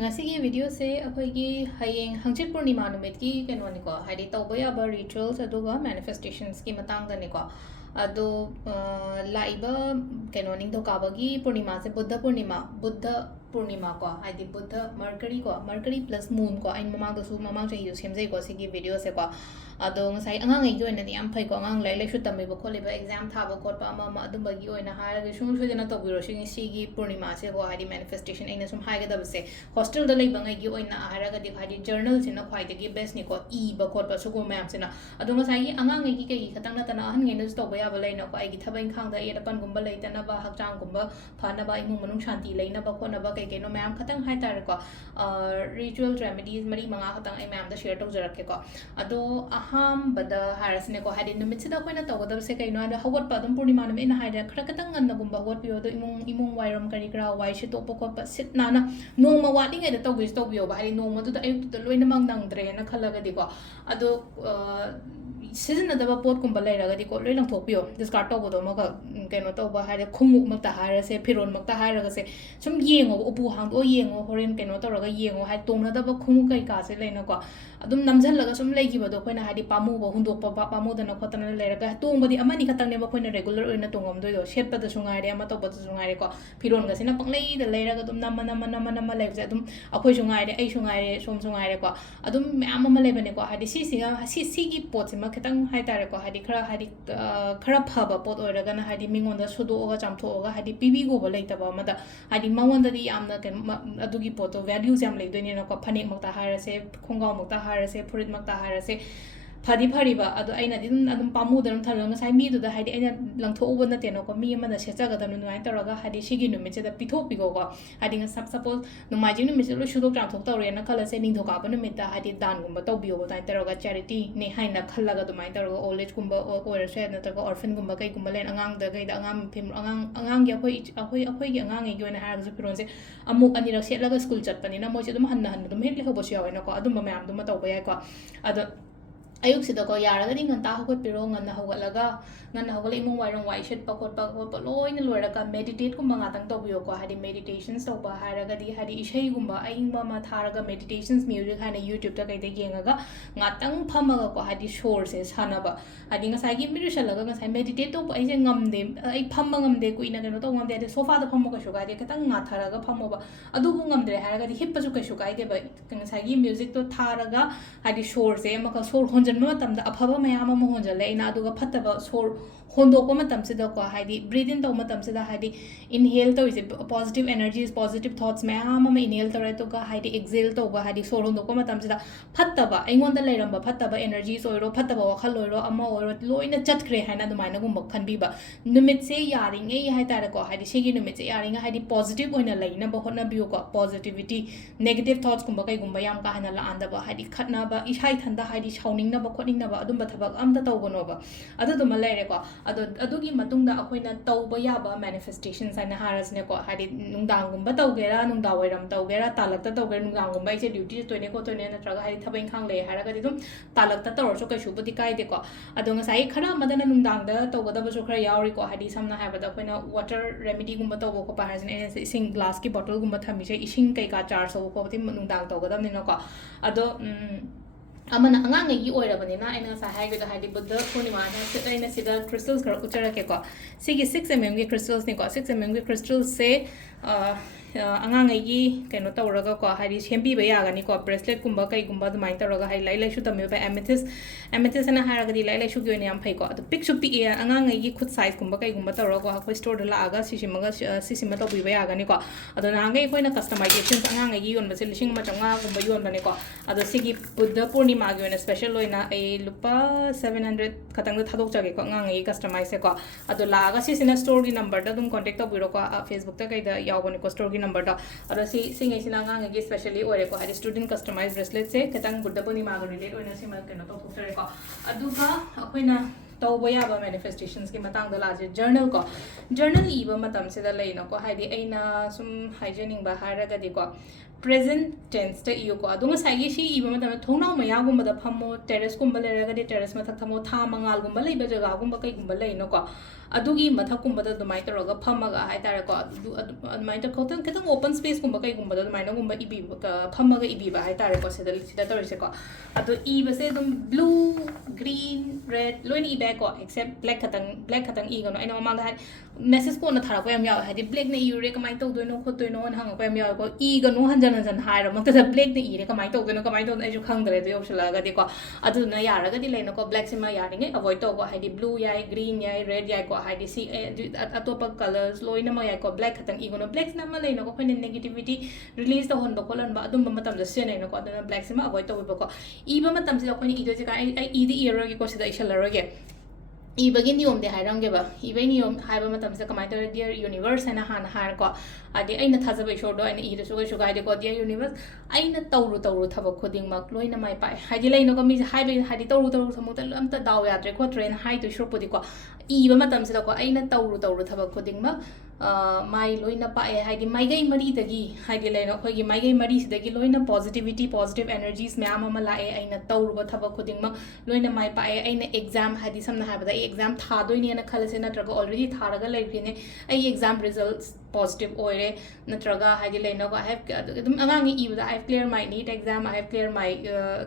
ngasi video se akhoi gi hayeng hangchit purnima numit ki kenwa ni ko haidi tawba yaba rituals aduga manifestations ki matang da ni ko ado laiba kenoning do kabagi purnima se buddha ko haidi buddha mercury plus moon ko ain mamang do su mamang chai do semjai ko sigi video se ko ado ngasai angang ai join ni am phai ko angang lai lai shu tamai ba khole ba exam tha ba khot pa ama ma adum ba gi oina hara ge shung shudena to biro sing sigi purnima se ko haidi manifestation aina sum haiga da se hostel da lai ba ngai gi oina hara ga di haidi journal sina khwai de gi best ni ko e ba khot pa su ko map sina ado ngasai gi angang ai gi kai khatang na tana han ngai na to ba ya ba lai na ko ai gi thabai khang da e da pan gum ba lai tana ba hakchang gum ba phana ba imung manung shanti lai na ba khona ba kai kai no ma'am khatang hai tar ko ritual remedies mari manga khatang ai ma'am da share to jarak ke ko ado aham bada harasne ko hadi numit sida koina to godab se kaino ada hawat pa dum purnima num ina haida khara katang an gumba hawat piyo do imung wairam kari kra wai shi to ko pa sit nana nongma wadi ngai da to gis to biyo ba hadi nongma du da ayuk da loina mang nang dre na khalaga di ko ado season da ba pot kumba lai raga di ko loi lang thok piyo discard to bodo ma ka kaino to ba haida khumuk mak ta hara se phiron mak ta hara ga se sum yengo upu hang do yengo horen kaino to raga yengo hai tongna da ba khumuk kai ka se leina ko adum namjal laga sum lei gi bodo koina hadi pamu ba hundok pa pamu da na khotana le raga tong bodi amani khatang ne ba koina regular oina tongom do shet pa da sungai re ama to ba da sungai re ko phiron ga sina panglei da lei raga dum nama lai ja dum akhoi sungai re ai sungai re som sungai re ko adum ma'am ama le bane ko hadi si gi pot se ma khatang hai tare ko hadi khara phaba pot oiraga na hadi mingon da sudo ga chamtho ga hadi pibi go ba lai ta ba ma da hadi mawon da di amna ken adugi pot values yam lai do ni na ko phanik mak ta hara se khonggaw mak ta hara se phurit mak ta hara se phadi ba adu aina din adum pamu darum thalo ngasai mi du da hadi aina langtho uba na teno ko mi ama da secha ga danu nai taraga hadi sigi nu me che da pitho pigo ko hadi nga suppose nu ma ji nu me lo shudo tram thok tawre na khala se ning thoka ba nu me ta hadi dan gum ba taw biyo ba tai taraga charity ne haina khalla ga du mai taraga old age gum ba or se na ta ko orphan gum ba kai gum ba len angang da kai da angam phim angang ya khoi gi angang gi ona har ju piron se amu ani rak set laga school chat pani na mo che dum han dum hek le ho bo se yawe na ko adum ma am dum taw ba ya ko ado ayuk sida ko yara ga ngan ta hogot piro ngan na hogalaga ngan na hogala imong wairong wai shet pakot loi na lora ka meditate kum nga tang to biyo ko hadi meditations to ba hara ga di hadi ishai gumba aing ba ma thara ga meditations music hana youtube ta kai de genga ga nga tang phama ga ko hadi shore se sana ba hadi nga sai gi miru shalaga nga sai meditate to ai je ngam de ai phama ngam de ku ina ga no to ngam de sofa da phamo ga shuga de ka tang nga thara ga phamo ba adu bu ngam de hara ga di hip pa ju ka shuga de ba nga sai gi music to thara ga hadi shore se ma ka shore honjan matamda afaba mayam ama honjale ina aduga phattaba sor hondokpa matamsida ko haidi breathe in to matamsida haidi inhale to is positive energies positive thoughts mayam ama inhale to to ka haidi exhale to ga haidi sor hondokpa matamsida phattaba aingonda leiramba phattaba energies oiro phattaba wakhal oiro ama oiro loina chatkhre haina dumaina gumba khanbiba numit se yaringe hai tara ko haidi segi numit se yaringa haidi positive oina laina ba hotna biyo ko positivity negative thoughts gumba kai gumba yam ka hana la anda ba haidi khatna ba ishai thanda haidi shauning na ba khotning na ba adum ba thabak amta tawbono ba adu dum laire ko adugi matungda akoina tawba yaba manifestations ana harasne ko hadi nungdang gumba tawgera nungda wairam tawgera talakta tawgera nungdang gumba ise duty toine ko toine na traga hadi thabain khang le haraga dum talakta tawro so kai shubudi kai de ko adonga sai khara madana nungdang da tawgada ba so khara yauri ko hadi samna haba da koina water remedy gumba tawbo ko parasne sing glass ki bottle gumba thami se ising kai ka charge so ko ti nungdang tawgada ni na ko ado amana angang gi oira bani na aina sa ha ga hadi buddha purnima na aina sida crystals kar uchara ke ko sigi 6 mm gi crystals ni ko 6 mm gi crystals se angang gi kaino tawraga ko hadi sembi ba yaga ni ko bracelet kumba kai gumba dumai tawraga hai lai lai shu tamme ba amethyst na haraga di lai lai shu gi ne am phai ko to pic shu pi angang gi khut size kumba kai gumba tawraga ko store da la aga sisima to bi ba yaga ni ko adona ngai koina customization angang gi yon ba se lishing ma changa gumba yon ba ni ko ado sigi buddha purnima gi na special loina ai lupa 700 khatang da thadok jage ko angang gi customize ko ado la aga sisina store gi number da dum contact to biro ko facebook ta kai da yaw ba ni ko store number da aro singai sina ngang gi specially ore ko hadi student customized bracelet se katang buddha purnima ga relate oina sima keno to thosare ko aduga akoina tawba yaba manifestations ki matang da la je journal iba matam se da leina ko hadi aina sum hygienic ba haraga di ko present tense ta iyo ko adunga sai shi iba mata thongnau maya gumba da phammo terrace gumba leraga de terrace mathak thamo tha mangal gumba leiba jaga gumba kai gumba leino ko adugi mathak gumba da dumai taraga phamaga hai tare ko adumai ta khotan ketang open space gumba kai gumba da dumai na gumba ibi phamaga ibi ba hai tare ko sida torise ko adu iba se dum blue green red loin iba ko except black khatang I gano aina mamang da message ko na thara ko yam yaw hadi black na ire kamai to doino khot doino hang ko yam yaw ko I gano hanjan hai ram ka black na ire kamai to doino kamai to ai ju khang dare do option ga de ko adu na yara ga di leino ko black sima yari nge avoid to ko hadi blue yai green yai red yai ko hadi si atopa colors loina ma yai ko black khatang I gano black na ma leino ko phane negativity release to hon do ko lan ba adum matam da se leino ko adu black sima avoid to ba ko I ba matam si ko ni I do ka ai I di iro gi ko sida ishala ge ibagi niyom de hairang ge ba ibai niyom haiba matam se kamai tor dear universe ana han har ko adi aina thajaba ishor do aina ida suga suga de ko dear universe aina tawru thaba khoding mak loina mai pai haji laino ko mi haiba hadi tawru samuta amta daw yadre ko train hai to shor podi ko iba matam se ko aina tawru thaba khoding mak mai loina pae haidi mai gai mari dagi haidi laino khoi gi mai gai mari sidagi loina positivity positive energies myam ama lae aina tawru thaba khoding mak loina mai pae aina exam hadi samna habada exam tha doine na khalase natraga already tharaga laifine ai exam results positive oire natraga hadi laino ko I have dum angangi ibada I have clear my NEET exam I have clear my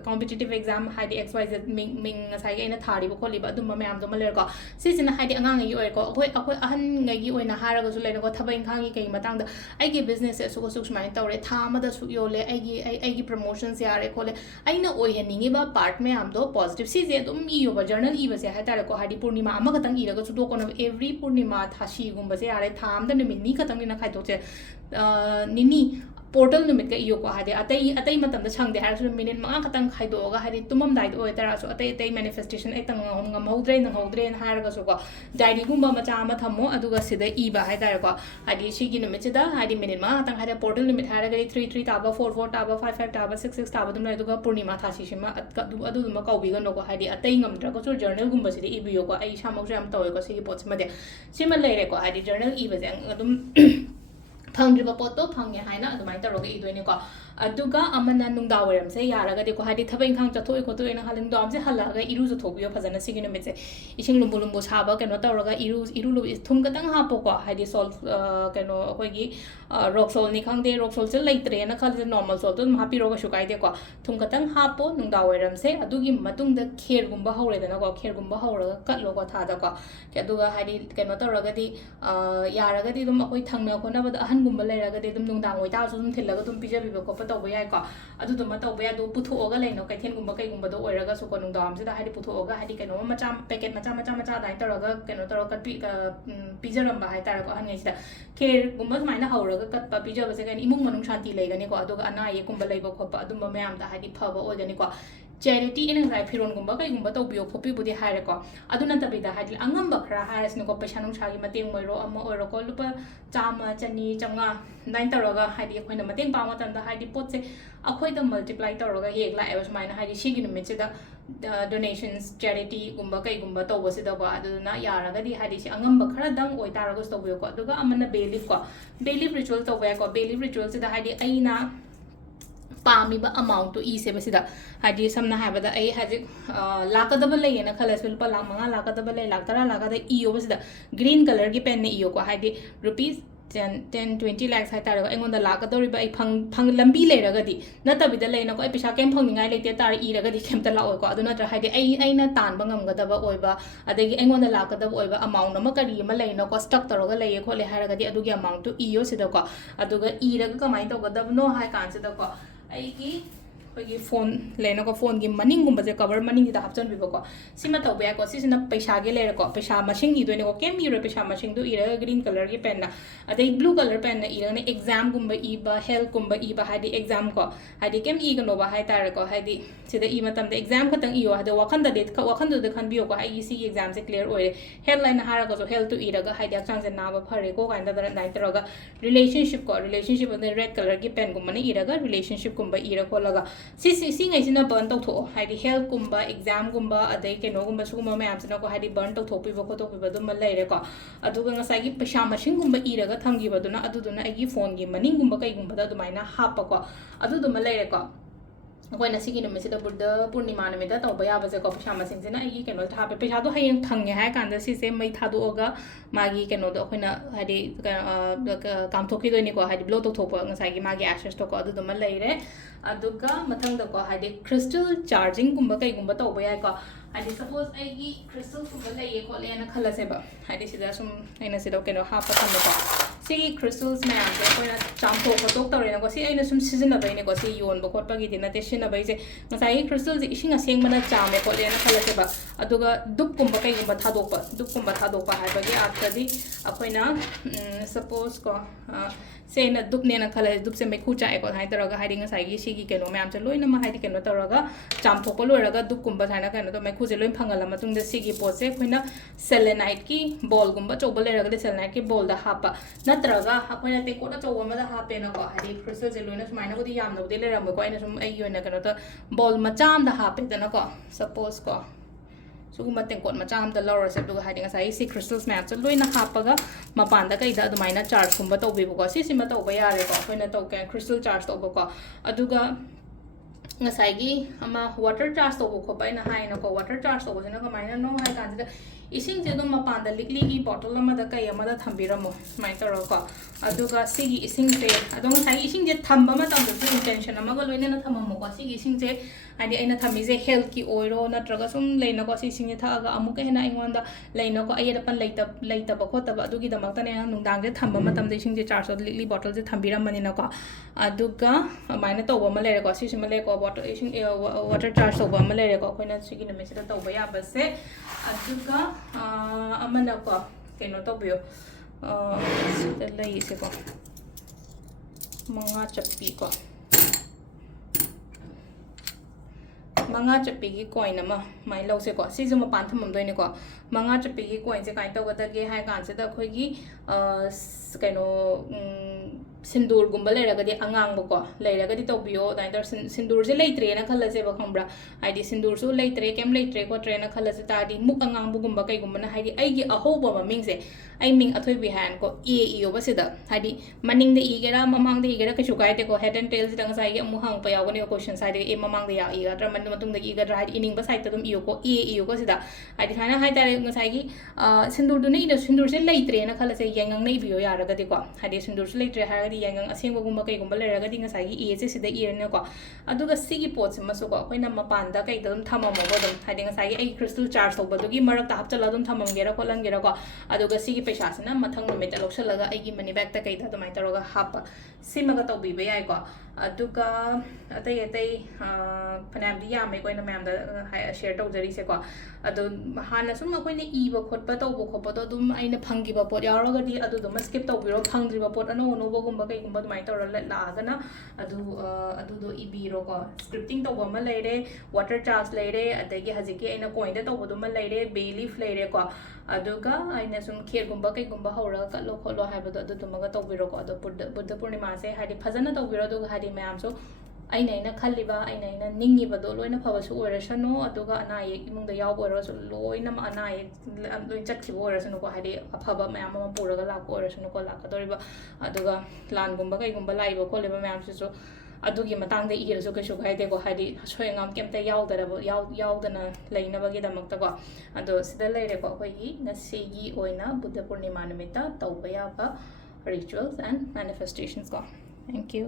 competitive exam hadi xyz ming sai aina thari ba kholi ba dum mayam dum ler ko sisina hadi angangi oire ko akoi ahan ngai gi oina haraga su laino ko thaba ingkhangi kai matang da ai gi business su ko su smai tawre tha ma da su yole ai gi promotions yare khole aina oi haningi ba part me am do positive si je dum I yo ba journal I ba se ha tare ko hadi purnima ama katang I raga su do ko na every purnima thashi gumba se yare tham da ni ni katang ni na khai do che nini portal numit ka iyo ko hade atai matam da changde har su minute ma katang khai do ga hadi tumam dai do tara su atai manifestation ai tang ngam hodre na hodre na har ga su ko diary gumba macha ma thammo aduga sida I ba hai tara ko hadi shi gi numit da hadi minute ma tang hada portal numit har ga 3 taba 4 taba 5 taba 6 taba dum na aduga purnima thashi shima adu ma kau bi ga no ko hadi atai ngam dra ko su journal gumba sida I bi yo ko ai shamok jam taw ko sigi pots ma de sima leire ko hadi journal I ba jang adum phangriba poto phangye haina adumai taroga I doine ko aduga amana nungda waram se yaraga de ko hadi thabai khang chathoi ko to ena halin dom se halaga iru jo thobiyo phajana sigino me se ising lumbu saba keno taroga iru lu thum ka tang ha po ko hadi sol keno koi gi rock sol ni khang de rock sol se laitre na khal se normal sol to ma pi roga shukai de ko thum ka tang ha po nungda waram se adugi matung da kher gumba haure da na ko kher gumba hauraga kat lo ko tha da ko ke aduga hadi keno taroga di yaraga di dum akoi thangna ko na ba ahan gumba leiraga de dum nungdang oi ta dum thilaga dum pija bi ko tawba yai ko adu dum tawba ya do puthoga leino kai then gumba kai gumba do oiraga su ko nungdam se da hadi puthoga hadi kaino macha packet macha dai taraga kaino taraga pijaram ba hai tara ko han ngai sida kher gumba maina hauraga kat pa pija ba se kai imung manung shanti leigani ko aduga ana ye gumba leiba khopa adum mayam da hadi phaba ogani ko charity in a firon gumba kai gumba to bio khopi budi haire ko aduna tabida hadil angamba khra hares no ko paisa nung chagi mateng moiro amma oiro ko lupa chama chani changa nine taroga hadi khoina mateng pa ma tanda hadi pot se akhoi da multiply taroga hek la evas maina hadi shigi no meche da donations charity gumba kai gumba to wasi da ba aduna yaraga di hadi si angamba khra dang oi taraga sto bio ko aduga amana belief ritual to ba ko belief ritual se da hadi aina पामी बा amount तो ई से बसिदा हाजी समना हाबदा आई हाजी लाकदब ले ना खलस bill पला मंगा लाकदब ले लाकतरा लाकदा ई ओ बसिदा green colour की pen ने ई ओ को Hadi rupees 10-20 lakhs hai tara engonda lakadori ba phang lambi le raga di natabida le na ko pisa kem phang ningai lete tar I raga di kem ta la oi ko aduna tra haide ai na tan ba ngam ga da ba oi ba adagi engonda lakada oi ba amount ma kari ma le na ko stuck taroga le ko le haraga di adugi amount to iyo sida ko aduga I raga kamai to ga da no hai kan sida ko ai ki होगी phone लेना को phone की मनिंग गुम बजे cover मनिंग दा हपचन बिबो को सिमा तो बया को सिसना पैसा गे ले को पैसा मशिंग इ दोने को केम यूरो पैसा मशिंग दो इरा ग्रीन कलर के पेन ना अदे ब्लू कलर पेन ना इरा ने एग्जाम गुम ब इ बा हेल्थ गुम ब इ बा हादी एग्जाम को हादी केम इ गनो बा हाय तार को हादी सिदा इ मतम दे एग्जाम खतंग इयो हादे वखन द डेट वखन द खन बियो को हाई सी एग्जाम से क्लियर ओए हेडलाइन हारा को जो हेल्थ टू इरा ग हादी अक्षांग से ना बा फरे को कांदा द नाइ तरगा रिलेशनशिप को रिलेशनशिप ने रेड कलर की पेन गुम ने इरा ग रिलेशनशिप गुम ब इरा को लगा ꯁꯤꯉꯩꯁꯤꯅ ꯕꯔꯟ ꯇꯧꯊꯣꯛꯑꯣ ꯍꯥꯏꯗꯤ ꯍꯦꯜꯊꯀꯨꯝꯕ ꯑꯦꯛꯖꯥꯝꯒꯨꯝꯕ ꯑꯗꯩ ꯀꯩꯅꯣꯒꯨꯝꯕ ꯁꯤꯒꯨꯝꯕ ꯃꯌꯥꯝꯁꯤꯅꯀꯣ ꯍꯥꯏꯗꯤ ꯕꯔꯟ ꯇꯧꯊꯣꯛꯄꯤꯕ ꯈꯣꯠꯇꯣꯛꯄꯤꯕ ꯑꯗꯨꯝꯕ ꯂꯩꯔꯦꯀꯣ ꯑꯗꯨꯒ ꯉꯁꯥꯏꯒꯤ ꯄꯩꯁꯥ ꯃꯁꯤꯡꯒꯨꯝꯕ ꯏꯔꯒ ꯊꯝꯈꯤꯕꯗꯨꯅ ꯑꯗꯨꯗꯨꯅ ꯑꯩꯒꯤ ꯐꯣꯟꯒꯤ ꯃꯅꯤꯡꯒꯨꯝꯕ ꯀꯩꯒꯨꯝꯕꯗ ꯑꯗꯨꯃꯥꯏꯅ ꯍꯥꯞꯄꯀꯣ ꯑꯗꯨꯗꯨꯃ ꯂꯩꯔꯦꯀꯣ ꯑꯩꯈꯣꯏꯅ ꯁꯤꯒꯤ ꯅꯨꯃꯤꯠꯁꯤꯗ ꯕꯨꯙ ꯄꯨꯔꯅꯤꯃꯥ ꯅꯨꯃꯤꯠꯇ ꯇꯧꯕ ꯌꯥꯕꯁꯦꯀꯣ ꯄꯩꯁꯥ ꯃꯁꯤꯡꯁꯤꯅ ꯑꯩꯒꯤ ꯀꯩꯅꯣꯗ ꯍꯥꯞꯄꯦ ꯄꯩꯁꯥꯗꯣ ꯍꯌꯦꯡ ꯐꯪꯉꯦ ꯍꯥꯏ ꯀꯥꯟꯗ ꯁꯤꯁꯦ ꯃꯩ ꯊꯥꯗꯣꯛꯑꯒ ꯃꯥꯒꯤ ꯀꯩꯅꯣꯗꯣ ꯑꯩꯈꯣꯏꯅ ꯍꯥꯏꯗꯤ ꯀꯥꯝꯊꯣꯛꯈꯤꯗꯣꯏꯅꯤꯀꯣ ꯍꯥꯏꯗꯤ ꯕ꯭ꯂꯣ ꯇꯧꯊꯣꯛꯄ ꯉꯁꯥꯏꯒꯤ ꯃꯥꯒꯤ ꯑꯦꯁꯦꯁꯇꯣꯀꯣ ꯑꯗꯨꯗꯨꯃ ꯂꯩꯔꯦ ꯑꯗꯨꯒ ꯃꯊꯪꯗꯀꯣ ꯍꯥꯏꯗꯤ crystal ꯆꯥꯔꯖꯤꯡꯒꯨꯝꯕ ꯀꯩꯒꯨꯝꯕ ꯇꯧꯕ ꯌꯥꯏꯀꯣ ꯍꯥꯏꯗꯤ ꯁꯄꯣꯁ ꯑꯩꯒꯤ crystalꯒꯨꯝꯕ ꯂꯩꯌꯦ ꯈꯣꯠꯂꯦꯅ ꯈꯜꯂꯁꯦꯕ ꯍꯥꯏꯗꯤ ꯁꯤꯗ ꯁꯨꯝ ꯑꯩꯅ ꯁꯤꯗ ꯀꯩꯅꯣ ꯍꯥꯞꯄ ꯊꯝꯃꯦꯀꯣ ꯁꯤꯒꯤ crystals ꯃꯌꯥꯝꯁꯦ ꯑꯩꯈꯣꯏꯅ ꯆꯥꯝꯊꯣꯛ ꯈꯣꯠꯇꯣꯛ ꯇꯧꯔꯦꯅꯀꯣ ꯁꯤ ꯑꯩꯅ ꯁꯨꯝ ꯁꯤꯖꯤꯟꯅꯕꯩꯅꯦꯀꯣ ꯁꯤ ꯌꯣꯟꯕ ꯈꯣꯠꯄꯒꯤꯗꯤ ꯅꯠꯇꯦ ꯁꯤꯖꯤꯟꯅꯕꯩꯁꯦ ꯉꯁꯥꯏꯒꯤ crystalꯁꯦ ꯏꯁꯤꯡ ꯑꯁꯦꯡꯕꯅ ꯆꯥꯝꯃꯦ ꯈꯣꯠꯂꯦꯅ ꯈꯜꯂꯁꯦꯕ ꯑꯗꯨꯒ ꯗꯨꯞꯀꯨꯝꯕ ꯀꯩꯒꯨꯝꯕ ꯊꯥꯗꯣꯛꯄ ꯍꯥꯏꯕꯒꯤ ꯑꯥꯔꯊꯗꯤ ꯑꯩꯈꯣꯏꯅ ꯁꯄꯣꯁ ꯀꯣ ꯁꯦꯅ ꯗꯨꯞꯅꯦꯅ ꯈꯜꯂꯁꯦ ꯗꯨꯞꯁꯦ ꯃꯩꯈꯨ ꯆꯥꯛꯑꯦꯀꯣ ꯑꯗꯨꯃꯥꯏꯅ ꯇꯧꯔꯒ ꯍꯥꯏꯗꯤ ꯉꯁꯥꯏꯒꯤ ꯁꯤꯒꯤ ꯀꯩꯅꯣ ꯃꯌꯥꯝꯁꯦ ꯂꯣꯏꯅꯃꯛ ꯍꯥꯏꯗꯤ ꯀꯩꯅꯣ ꯇꯧꯔꯒ ꯆꯥꯝꯊꯣꯛꯄ ꯂꯣꯏꯔꯒ ꯗꯨꯞꯀꯨꯝꯕ ꯁꯨꯃꯥꯏꯅ ꯀꯩꯅꯣ ꯇꯧ ꯃꯩꯈꯨꯁꯦ ꯂꯣꯏꯅ ꯐꯪꯍꯜꯂ ꯃꯇꯨꯡꯗ ꯁꯤꯒꯤ ꯄꯣꯠꯁꯦ ꯑꯩꯈꯣꯏꯅ ꯁꯦꯂꯦꯅꯥꯏꯠꯀꯤ ꯕꯣꯜꯒꯨꯝꯕ ꯑꯆꯧꯕ ꯂꯩꯔꯒꯗꯤ ꯁꯦꯂꯦꯅꯥꯏꯠꯀꯤ ꯕꯣꯜꯗ ꯍꯥꯞꯄ ꯅꯠꯇ꯭ꯔꯒ ꯑꯩꯈꯣꯏꯅ ꯇꯦꯡꯀꯣꯠ ꯑꯆꯧꯕ ꯑꯃꯗ ꯍꯥꯞꯄꯦꯅꯀꯣ ꯍꯥꯏꯗꯤ crystalꯁꯦ ꯂꯣꯏꯅ ꯁꯨꯃꯥꯏꯅꯕꯨꯗꯤ ꯌꯥꯝꯅꯕꯨꯗꯤ ꯂꯩꯔꯝꯃꯣꯏꯀꯣ ꯑꯩꯅ ꯁꯨꯝ ꯑꯩꯒꯤ ꯑꯣꯏꯅ ꯀꯩꯅꯣꯗ ꯕꯣꯜ ꯃꯆꯥ ꯑꯃꯗ ꯍꯥꯞꯄꯦꯗꯅꯀꯣ ꯁꯄꯣꯁ ꯀꯣ ꯁꯤꯒꯨꯝꯕ ꯇꯦꯡꯀꯣꯠ ꯃꯆꯥ ꯑꯃꯗ ꯂꯧꯔꯁꯦ ꯑꯗꯨꯒ ꯍꯥꯏꯗꯤ ꯉꯁꯥꯏꯒꯤ ꯁꯤ crystals ꯃꯌꯥꯝꯁꯦ ꯂꯣꯏꯅ ꯍꯥꯞꯄꯒ ꯃꯄꯥꯟꯗ ꯀꯩꯗ ꯑꯗꯨꯃꯥꯏꯅ ꯆꯥꯔꯖꯀꯨꯝꯕ ꯇꯧꯕꯤꯕꯀꯣ ꯁꯤꯁꯤꯃ ꯇꯧꯕ ꯌꯥꯔꯦꯀꯣ ꯑꯩꯈꯣꯏꯅ ꯇꯧꯒꯦ crystal ꯆꯥꯔꯖ ꯇꯧꯕꯀꯣ ꯑꯗꯨꯒ ꯉꯁꯥꯏꯒꯤ ꯑꯃ ꯋꯥꯇꯔ ꯆꯥꯔꯖ ꯇꯧꯕ ꯈꯣꯠꯄ ꯑꯩꯅ ꯍꯥꯏꯅꯀꯣ ꯋꯥꯇꯔ ꯆꯥꯔꯖ ꯇꯧꯕꯁꯤꯅ ꯀꯃꯥꯏꯅꯅꯣ ꯍꯥꯏ ꯀꯥꯟꯁꯤꯗ ꯏꯁꯤꯡꯁꯦ ꯑꯗꯨꯝ ꯃꯄꯥꯟꯗ ꯂꯤꯛꯂꯤꯒꯤ ꯕꯣꯇꯜ ꯑꯃꯗ ꯀꯩ ꯑꯃꯗ ꯊꯝꯕꯤꯔꯝꯃꯣ ꯁꯨꯃꯥꯏꯅ ꯇꯧꯔꯒꯀꯣ ꯑꯗꯨꯒ ꯁꯤꯒꯤ ꯏꯁꯤꯡꯁꯦ ꯑꯗꯣ ꯉꯁꯥꯏꯒꯤ ꯏꯁꯤꯡꯁꯦ ꯊꯝꯕ ꯃꯇꯝꯗꯁꯨ ꯏꯟꯇꯦꯟꯁꯟ ꯑꯃꯒ ꯂꯣꯏꯅꯅ ꯊꯝꯃꯝꯃꯣꯀꯣ ꯁꯤꯒꯤ ꯏꯁꯤꯡꯁꯦ ꯍꯥꯏꯗꯤ ꯑꯩꯅ ꯊꯝꯃꯤꯁꯦ ꯍꯦꯜꯊꯀꯤ ꯑꯣꯏꯔꯣ ꯅꯠꯇ꯭ꯔꯒ ꯁꯨꯝ ꯂꯩꯅꯀꯣ ꯁꯤ ꯏꯁꯤꯡꯁꯦ ꯊꯛꯑꯒ ꯑꯃꯨꯛꯀ ꯍꯦꯟꯅ ꯑꯩꯉꯣꯟꯗ ꯂꯩꯅꯀꯣ ꯑꯌꯦꯠ ꯑꯄꯟ ꯂꯩꯇꯕ ꯈꯣꯠꯇꯕ ꯑꯗꯨꯒꯤꯗꯃꯛꯇꯅꯦ ꯅꯨꯡꯗꯥꯡꯁꯦ ꯊꯝꯕ ꯃꯇꯝꯗ ꯏꯁꯤꯡꯁꯦ ꯆꯥꯔꯖ ꯇꯧ ꯂꯤꯛꯂꯤ ꯕꯣꯇꯜꯁꯦ ꯊꯝꯕꯤꯔꯝꯕꯅꯤꯅꯀꯣ ꯑꯗꯨꯒ ꯑꯗꯨꯃꯥꯏꯅ ꯇꯧꯕ ꯑꯃ ꯂꯩꯔꯦꯀꯣ ꯁꯤꯁꯤꯃ ꯂꯩꯔꯦꯀꯣ ꯏꯁꯤꯡ ꯋꯥꯇꯔ ꯆꯥꯔꯖ ꯇꯧꯕ ꯑꯃ ꯂꯩꯔꯦꯀꯣ ꯑꯩꯈꯣꯏꯅ ꯁꯤꯒꯤ ꯅꯨꯃꯤꯠꯁꯤꯗ ꯇꯧꯕ ꯌꯥꯕꯁꯦ ꯑꯗꯨꯒ ꯑꯃꯅꯀꯣ ꯀꯩꯅꯣ ꯇꯧꯕꯤꯌꯣ ꯁꯤꯗ ꯂꯩꯔꯤꯁꯦꯀꯣ ꯃꯉꯥ ꯆꯞꯄꯤꯀꯣ ꯃꯉꯥ ꯆꯞꯄꯤꯒꯤ ꯀꯣꯏꯟ ꯑꯃ ꯁꯨꯃꯥꯏꯅ ꯂꯧꯁꯦꯀꯣ ꯁꯤꯁꯨ ꯃꯄꯥꯟ ꯊꯝꯃꯝꯗꯣꯏꯅꯦꯀꯣ ꯃꯉꯥ ꯆꯞꯄꯤꯒꯤ ꯀꯣꯏꯟꯁꯦ ꯀꯃꯥꯏꯅ ꯇꯧꯒꯗꯒꯦ ꯍꯥꯏ ꯀꯥꯟꯁꯤꯗ ꯑꯩꯈꯣꯏꯒꯤ ꯀꯩꯅꯣ ꯁꯤꯟꯗꯨꯔꯒꯨꯝꯕ ꯂꯩꯔꯒꯗꯤ ꯑꯉꯥꯡꯕꯀꯣ ꯂꯩꯔꯒꯗꯤ ꯇꯧꯕꯤꯌꯣ ꯑꯗꯨꯃꯥꯏꯅ ꯇꯧꯔ ꯁꯤꯟꯗꯨꯔꯁꯦ ꯂꯩꯇ꯭ꯔꯦꯅ ꯈꯜꯂꯁꯦꯕ ꯈꯪꯕ꯭ꯔꯥ ꯍꯥꯏꯗꯤ ꯁꯤꯟꯗꯨꯔꯁꯨ ꯂꯩꯇ꯭ꯔꯦ ꯀꯩꯝ ꯂꯩꯇ꯭ꯔꯦ ꯈꯣꯠꯇ꯭ꯔꯦꯅ ꯈꯜꯂꯁꯦ ꯇꯥꯔꯗꯤ ꯃꯨꯛ ꯑꯉꯥꯡꯕꯒꯨꯝꯕ ꯀꯩꯒꯨꯝꯕꯅ ꯍꯥꯏꯗꯤ ꯑꯩꯒꯤ ꯑꯍꯧꯕ ꯃꯃꯤꯡꯁꯦ ꯑꯩ ꯃꯤꯡ ꯑꯊꯣꯏꯕꯤ ꯍꯥꯏꯅꯀꯣ ꯏꯌꯣꯕ ꯁꯤꯗ ꯍꯥꯏꯗꯤ ꯃꯅꯤꯡꯗ ꯏꯒꯦꯔꯥ ꯃꯃꯥꯡꯗ ꯏꯒꯦꯔꯥ ꯀꯩꯁꯨ ꯀꯥꯏꯗꯦꯀꯣ ꯍꯦꯗ ꯑꯦꯟ ꯇꯦꯜꯁꯤꯗ ꯉꯁꯥꯏꯒꯤ ꯑꯃꯨꯛ ꯍꯪꯉꯛꯄ ꯌꯥꯎꯒꯅꯦꯕ ꯀꯣꯏꯁꯟꯁ ꯍꯥꯏꯗꯤ ꯃꯃꯥꯡꯗ ꯏꯒꯗ꯭ꯔꯥ ꯃꯇꯨꯡꯗ ꯏꯒꯗ꯭ꯔꯥ ꯍꯥꯏꯗꯤ ꯏꯅꯤꯡꯕ ꯁꯥꯏꯠꯇ ꯑꯗꯨꯝ ꯏꯌꯣꯀꯣ ꯏꯌꯣꯀꯣ ꯁꯤꯗ ꯍꯥꯏꯗꯤ ꯁꯨꯃꯥꯏꯅ ꯍꯥꯏꯇꯥꯔꯦ ꯉꯁꯥꯏꯒꯤ ꯁꯤꯟꯗꯨꯔꯗꯨꯅ ꯁꯤꯟꯗꯨꯔꯁꯦ ꯂꯩꯇ꯭ꯔꯦꯅ ꯈꯜꯂꯁꯦ ꯌꯥꯏꯉꯪꯅ ꯏꯕꯤꯌꯣ ꯌꯥꯔꯒꯗꯤꯀꯣ ꯍꯥꯏꯗꯤ ꯁꯤꯟꯗꯨꯔꯁꯨ ꯂꯩꯇ꯭ꯔꯦ ꯍꯥꯏꯔꯒꯗꯤ ꯌꯥꯏꯉꯪ ꯑꯁꯦꯡꯕꯒꯨꯝꯕ ꯀꯩꯒꯨꯝꯕ ꯂꯩꯔꯒꯗꯤ ꯉꯁꯥꯏꯒꯤ ꯏꯁꯦ ꯁꯤꯗ ꯏꯔꯅꯤꯀꯣ ꯑꯗꯨꯒ ꯁꯤꯒꯤ ꯄꯣꯠꯁꯤꯃꯁꯨꯀꯣ ꯑꯩꯈꯣꯏꯅ ꯃꯄꯥꯟꯗ ꯀꯩꯗ ꯑꯗꯨം ꯊꯝꯃꯝꯃꯣꯕ ꯑꯗꯨꯝ ꯍꯥꯏꯗꯤ ꯉꯁꯥꯏꯒꯤ ꯑꯩ crystal ꯆꯥꯔꯖ ꯇꯧꯕꯗꯨꯒꯤ ꯃꯔꯛꯇ ꯍꯥꯞꯆꯜꯂꯒ ꯑꯗꯨꯝ ꯊꯝꯃꯝꯒꯦꯔꯥ ꯈꯣꯠꯂꯝꯒꯦꯔꯥꯀꯣ ꯑꯗꯨꯒ ꯁꯤꯒꯤ ꯄꯩꯁꯥꯁꯤꯅ ꯃꯊꯪ ꯅꯨꯃꯤꯠꯇ ꯂꯧꯁꯜꯂꯒ ꯑꯩꯒꯤ ꯃꯅꯤ ꯕꯦꯛꯇ ꯀꯩꯗ ꯑꯗꯨꯃꯥꯏꯅ ꯇꯧꯔꯒ ꯍꯥꯞꯄ ꯁꯤꯃꯒ ꯇꯧꯕꯤꯕ ꯌꯥꯏꯀꯣ ꯑꯗꯨꯒ ꯑꯇꯩ ꯑꯇꯩ ꯐꯅꯌꯥꯝꯗꯤ ꯌꯥꯝꯃꯦ ꯑꯩꯈꯣꯏꯅ ꯃꯌꯥꯝꯗ ꯁꯦꯌꯔ ꯇꯧꯖꯔꯤꯁꯦꯀꯣ ꯑꯗꯣ ꯍꯥꯟꯅ ꯁꯨꯝ ꯑꯩꯈꯣꯏꯅ ꯏꯕ ꯈꯣꯠꯄ ꯇꯧꯕ ꯈꯣꯠꯄꯗꯣ ꯑꯗꯨꯝ ꯑꯩꯅ ꯐꯪꯈꯤꯕ ꯄꯣꯠ ꯌꯥꯎꯔꯒꯗꯤ ꯑꯗꯨꯗꯨꯃ ꯁ꯭ꯀꯤꯞ ꯇꯧꯕꯤꯔꯣ ꯐꯪꯗ꯭ꯔꯤꯕ ꯄꯣꯠ ꯑꯅꯧ ꯑꯅꯧꯕꯒꯨꯝꯕ ꯀꯩꯒꯨꯝꯕ ꯑꯗꯨꯃꯥꯏꯅ ꯇꯧꯔ ꯂꯥꯛꯑꯒꯅ ꯑꯗꯨꯗꯣ ꯏꯕꯤꯔꯣꯀꯣ ꯁ꯭ꯀ꯭ꯔꯤꯞꯇꯤꯡ ꯇꯧꯕ ꯑꯃ ꯂꯩꯔꯦ ꯋꯥꯇꯔ ꯆꯥꯔꯖ ꯂꯩꯔꯦ ꯑꯗꯒꯤ ꯍꯧꯖꯤꯛꯀꯤ ꯑꯩꯅ ꯀꯣꯏꯟꯗ ꯇꯧꯕꯗꯨꯃ ꯂꯩꯔꯦ ꯕꯦ ꯂꯤꯐ ꯂꯩꯔꯦꯀꯣ ꯑꯗꯨꯒ ꯑꯩꯅ ꯁꯨꯝ ꯈꯦꯔꯒꯨꯝꯕ ꯀꯩꯒꯨꯝꯕ ꯍꯧꯔꯒ ꯀꯠꯂꯣ ꯈꯣꯠꯂꯣ ꯍꯥꯏꯕꯗꯣ ꯑꯗꯨꯗꯨꯃꯒ ꯇꯧꯕꯤꯔꯣꯀꯣ ꯑꯗꯣ ꯕꯨꯙ ꯄꯨꯔꯅꯤꯃꯥꯁꯦ ꯍꯥꯏꯗꯤ ꯐꯖꯅ ꯇꯧꯕꯤꯔꯣ ꯑꯗꯨꯒ ꯍꯥꯏꯗꯤ ꯃꯌꯥꯝꯁꯨ ꯑꯩꯅ ꯈꯜꯂꯤꯕ ꯑꯩꯅ ꯅꯤꯡꯉꯤꯕꯗꯣ ꯂꯣꯏꯅ ꯐꯕꯁꯨ ꯑꯣꯏꯔꯁꯅꯨ ꯑꯗꯨꯒ ꯑꯅꯥ ꯑꯌꯦꯛ ꯏꯃꯨꯡꯗ ꯌꯥꯎꯕ ꯑꯣꯏꯔꯒꯁꯨ ꯂꯣꯏꯅꯃꯛ ꯑꯅꯥ ꯑꯌꯦꯛ ꯂꯣꯏ ꯆꯠꯈꯤꯕ ꯑꯣꯏꯔꯁꯅꯨꯀꯣ ꯍꯥꯏꯗꯤ ꯑꯐꯕ ꯃꯌꯥꯝ ꯑꯃ ꯄꯨꯔꯒ ꯂꯥꯛꯄ ꯑꯣꯏꯔꯁꯅꯨꯀꯣ ꯂꯥꯛꯀꯗꯧꯔꯤꯕ ꯑꯗꯨꯒ ꯂꯥꯟꯒꯨꯝꯕ ꯀꯩꯒꯨꯝꯕ ꯂꯥꯛꯏꯕ ꯈꯣꯠꯂꯤꯕ ꯃꯌꯥꯝꯁꯤꯁꯨ ꯑꯗꯨꯒꯤ ꯃꯇꯥꯡꯗ ꯏꯔꯁꯨ ꯀꯩꯁꯨ ꯀꯥꯏꯗꯦꯀꯣ ꯍꯥꯏꯗꯤ ꯑꯁꯣꯏ ꯑꯉꯥꯝ ꯀꯩꯝꯇ ꯌꯥꯎꯗꯅ ꯂꯩꯅꯕꯒꯤꯗꯃꯛꯇꯀꯣ ꯑꯗꯣ ꯁꯤꯗ ꯂꯩꯔꯦꯀꯣ ꯑꯩꯈꯣꯏꯒꯤ ꯉꯁꯤꯒꯤ ꯑꯣꯏꯅ ꯕꯨꯙ ꯄꯨꯔꯅꯤꯃꯥ ꯅꯨꯃꯤꯠꯇ ꯇꯧꯕ ꯌꯥꯕ rituals and manifestations ko. Thank you.